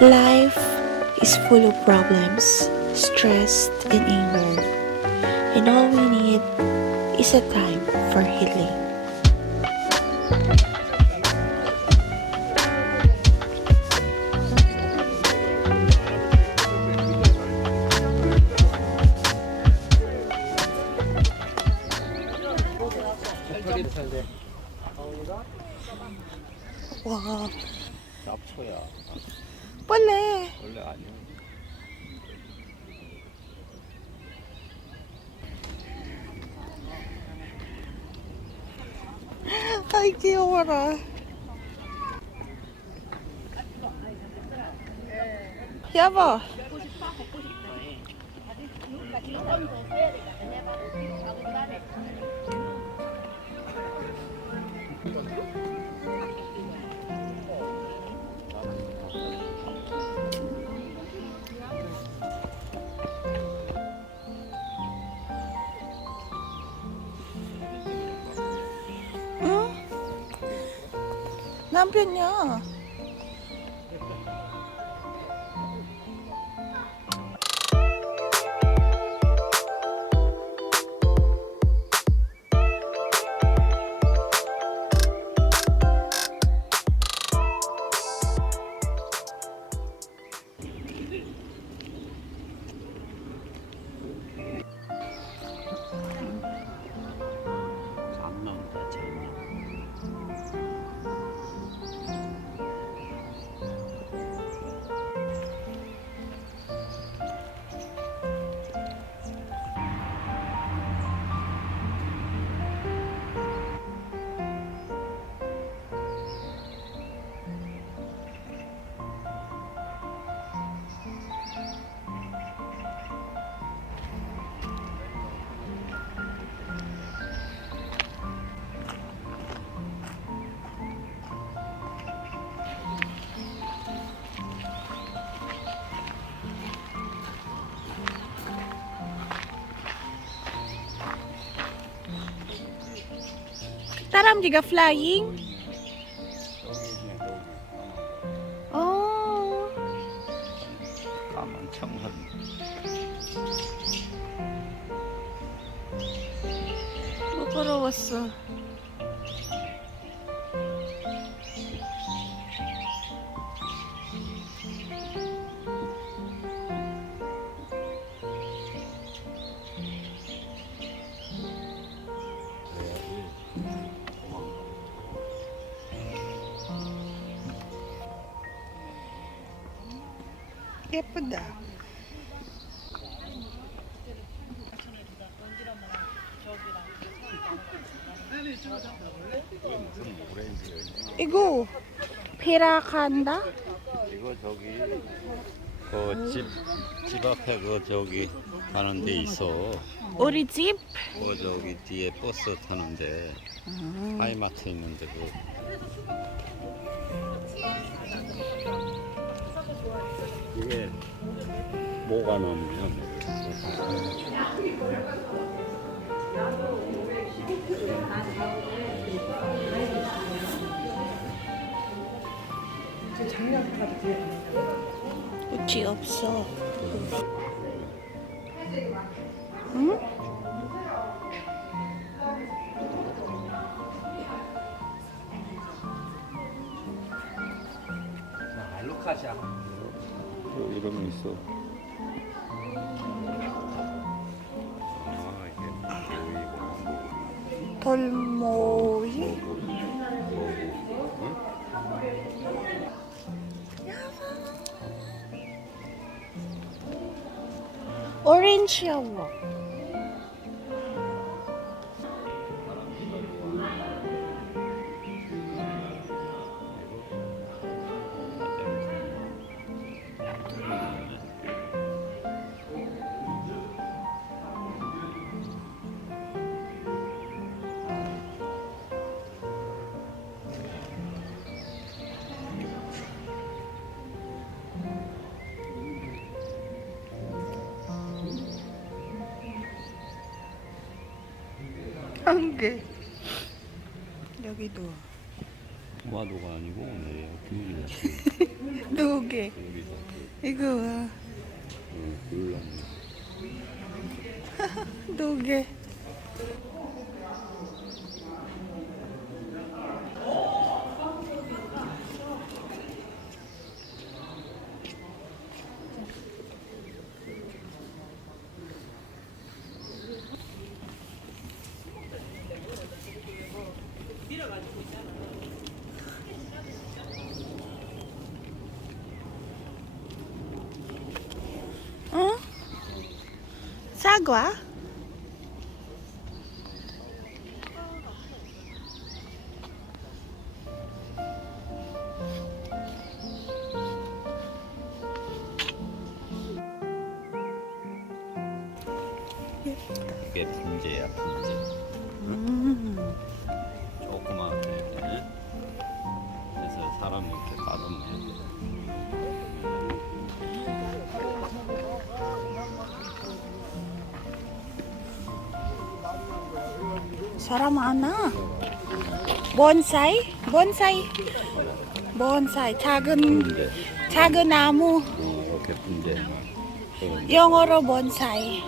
Life is full of problems, stress, and anger, and all we need is a time for healing. 와, 잡초야. 빨래. 원래 아니야. 아이 귀여워라. 여보. 응? 남편이야. 장난다 장난. 다람쥐가 flying? 여기 있네 여기. 어. 까만 청선. 부끄러웠어. 예쁘다. 무슨 오렌지야. 이거 피라칸다? 이거 저기 집 앞에 그 저기 가는 데 있어. 우리 집? 그 저기 뒤에 버스 타는데 하이마트 있는데 그 이게 뭐가 나오면 꽃이 없어. 응? 알로카시아 이름이 있어. 아 이게 돌모이? 오렌지 야워. 한 개. 여기도 마도가 아니고 네, 귤이야. 두 개. 귤이 이거 봐. 물론 두 개. 어? 사과? 그게 분재야 분재. 조그맣게. 그래서 사람이 이렇게 빠졌네. 사람 많아. 본사이? 본사이? 본사이. 분재. 작은 나무. 이렇게 분재. 영어로 본사이.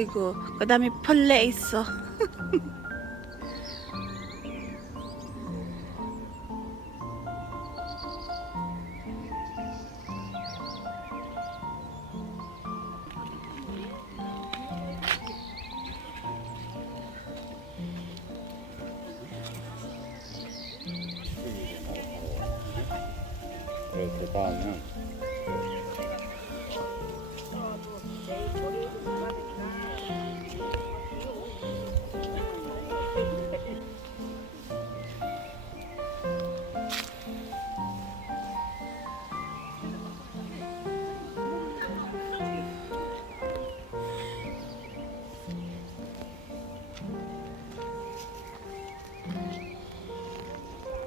이거. 그 다음에 벌레 있어. 그 다음은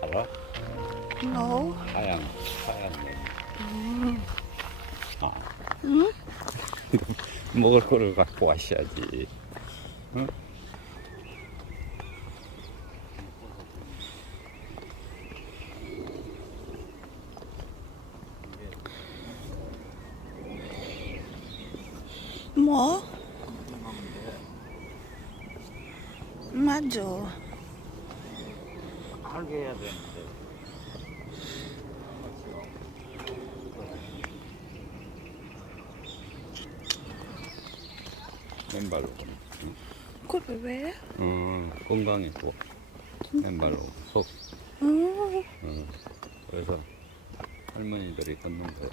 알아? No. 하얀 거. 아. 응? 먹을 거를 갖고 와셔야지. 응? 뭐? 맞아. 알게 해야 되는데. 맨발로. 그래 왜? 건강이고 맨발로 속. 음. 그래서 할머니들이 걷는 거야.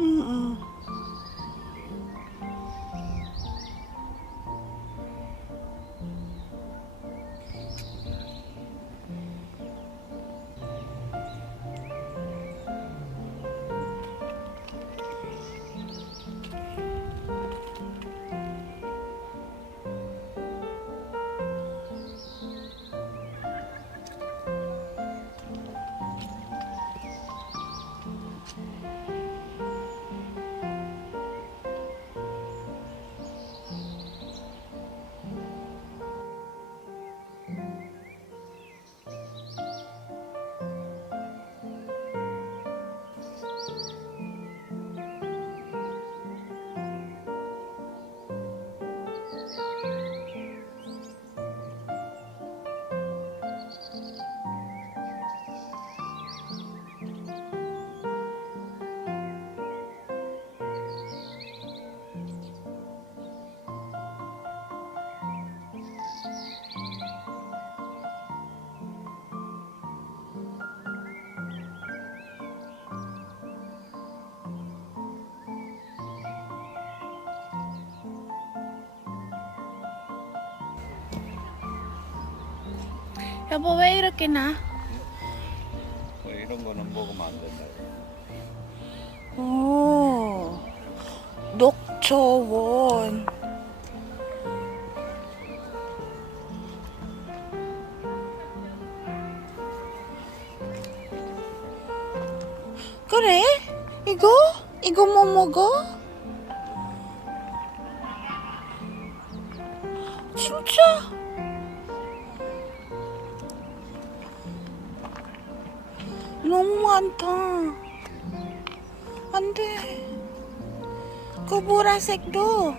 음. 여보 왜 이렇게 나? 이런 거는 먹으면 안 된다. 오. 녹초원. 그래? 이거? 이거 뭐 먹어? 진짜? 너무 많다. 안 돼. 그 보라색도.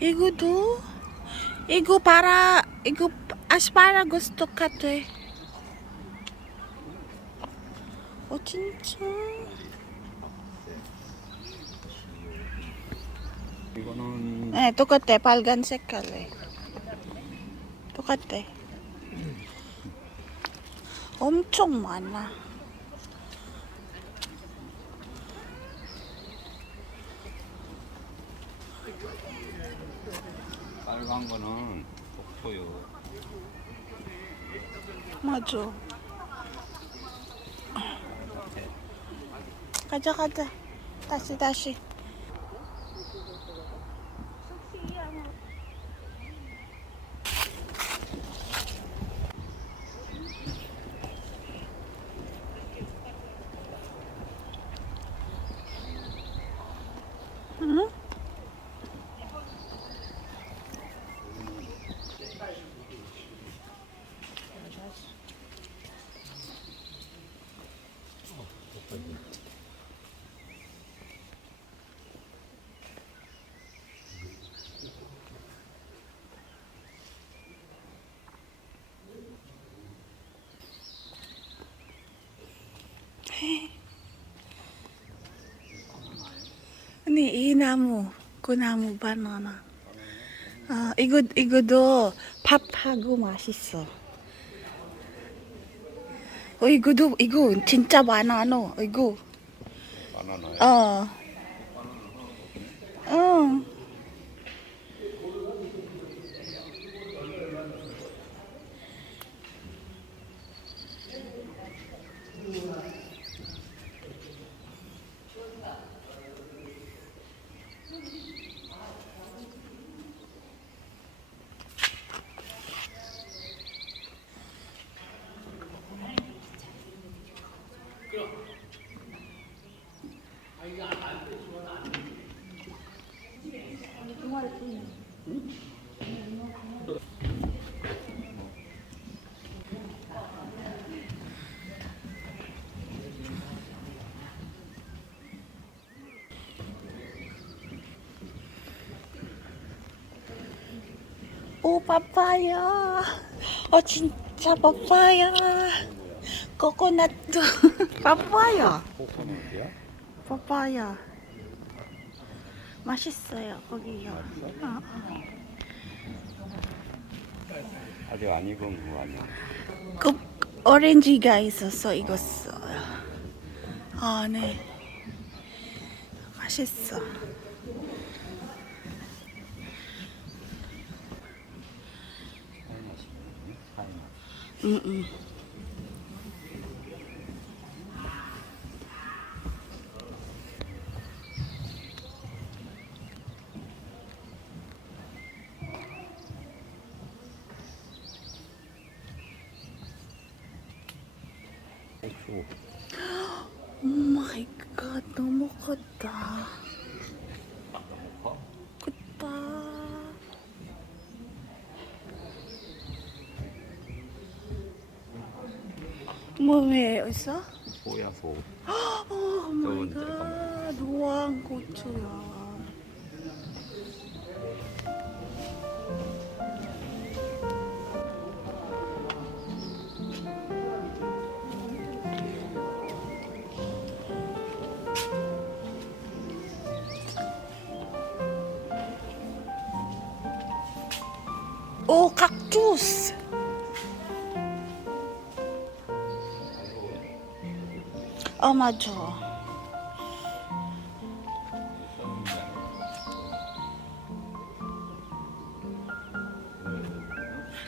이거도. 이거 아스파라거스 똑같아. 진짜? 이거는 네, 똑같아. 빨간 색깔에. 똑같아. 엄청 많아. 빨간 거는 독초요. 맞아. 가자. 다시. 응? 아니 이 나무 그 나무 바나나. 이거도 밥하고 맛있어. 이거 진짜 바나나 이거. 바나나야? 어. 오, 파파야. 진짜 파파야. 코코넛도. 파파야. 코코넛이야? 파파야. 맛있어요, 거기요. 아직 안 익은 거 아니야? 그 오렌지가 있어서 익었어요. 네. 맛있어. 응. 고추. 오 마이 갓, 너무 크다. 크다. 왜 있어? 소야 소. 오 마이 저건 갓, 노란 고추야. 오, kaktus. 맞아.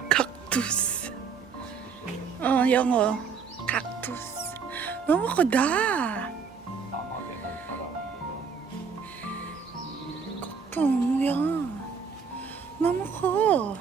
kaktus. 영어. kaktus. 너무 크다. kaktus 뭐야? 너무 커.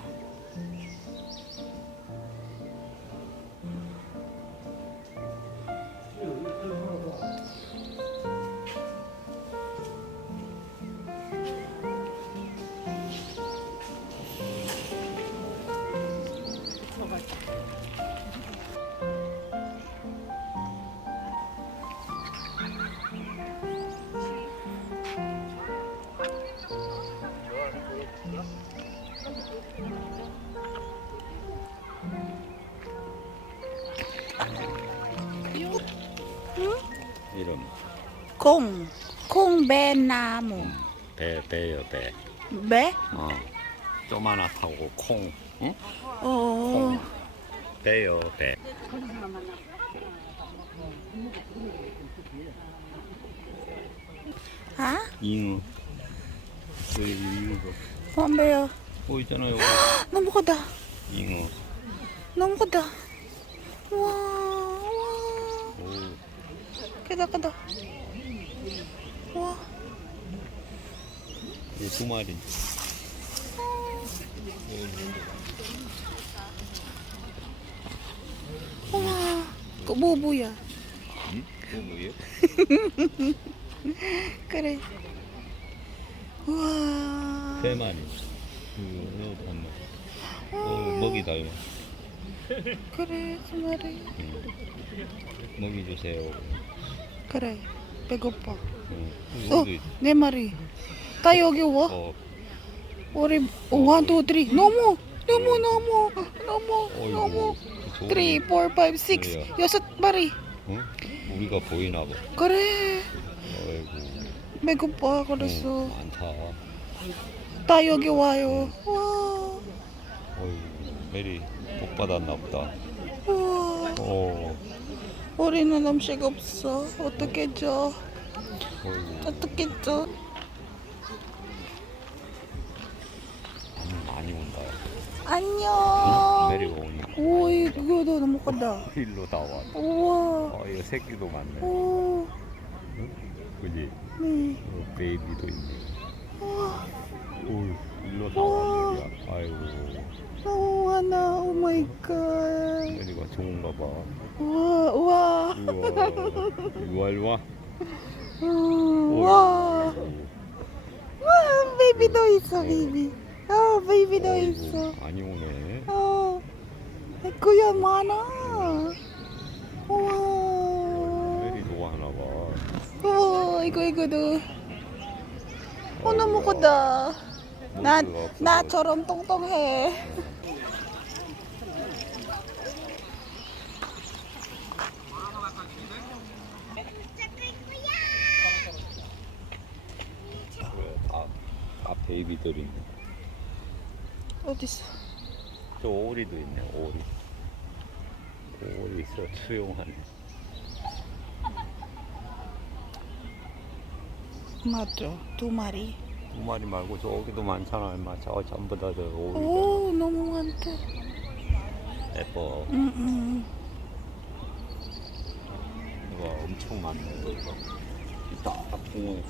이름. 콩배나무. 배요 배. 배? 쪼만하고 콩. 응? 어. 배요 배. 잉어. 여기 잉어. 배요. 있잖아 여기. 너무 크다. 잉어. 너무 크다. 와. 오. 크다. 와. 이 두 마리. 와. 뭐야? 응? 또 뭐예요? 그래. 우와. 세 마리. 먹이다 이거. 그래, 두 마리. 먹이 주세요. 그래. 배고파. 여기도 있- 네 마리. 다 여기 와. 우리 1, 2, 3. 너무. 어이구, 3, 4, 5, 6. 그래요. 6 마리. 응? 우리가 보이나 봐. 그래. 어이구. 배고파 그랬어. 많다. 나 여기 와요. 와, 어이, 메리 복 받았나 보다. 우와. 오, 우리는 음식 없어. 어떻게 줘? 어이, 어떻게 줘? 많이 온다. 안녕. 메리가 오니까 오, 이거도 너무 크다. 일로 다 와. 우와. 이거 새끼도 많네. 오, 그지? 네. 베이비도 있네. 우와. 오, 일로 다 우와. 와, 메리야. 아이고, 너무 많아. 오 마이 갓. 메리가 좋은가 봐. 우와, 우와. 우와, 일로 와. 우와. 와, 베이비도 있어, 베이비. 베이비도 있어. 많이 오네. 꾸야 많아. 우와. 메리 좋아하나 봐. 우와, 이거도. 너무 크다. 나처럼 똥똥해. 다 베이비들 있네. 어딨어? 저 오리도 있네. 오리 있어. 수용하네. 맞죠? 2마리. 두 마리 말고 저기도 많잖아. 얼마 저 전부 다 저 오리가. 오, 너무 많다. 예뻐. 와, 엄청 많네. 이거. 딱 구멍.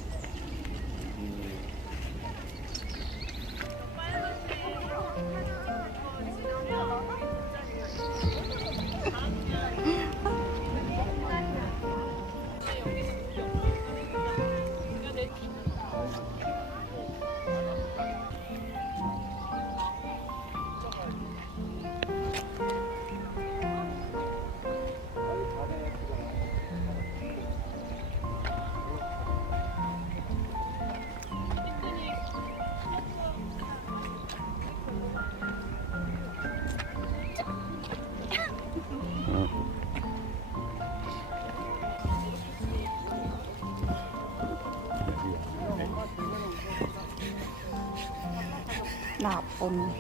나쁜.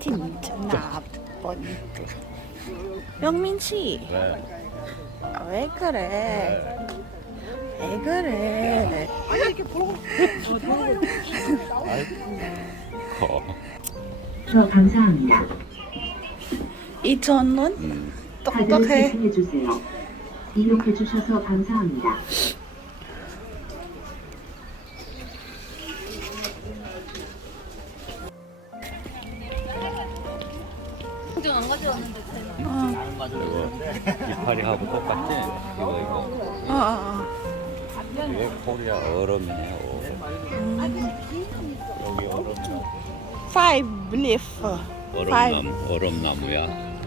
진짜 나쁜. 영민 씨, 왜? 왜 그래? 왜 그래? 저 감사합니다. 2,000원? 카드를 똑똑해. 제시해 주세요. 이용해 주셔서 감사합니다. 이거 이파리하고 똑같지? 이거. 이게 코리아 얼음이네. 여기 얼음나무. 5 leaf. 얼음나무야.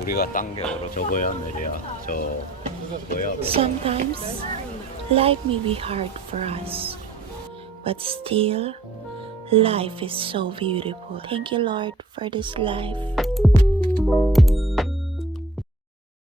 우리가 딴 게 얼음. 저거야 메리야. 저 뭐야? Sometimes, life may be hard for us, but still, life is so beautiful. Thank you, Lord, for this life.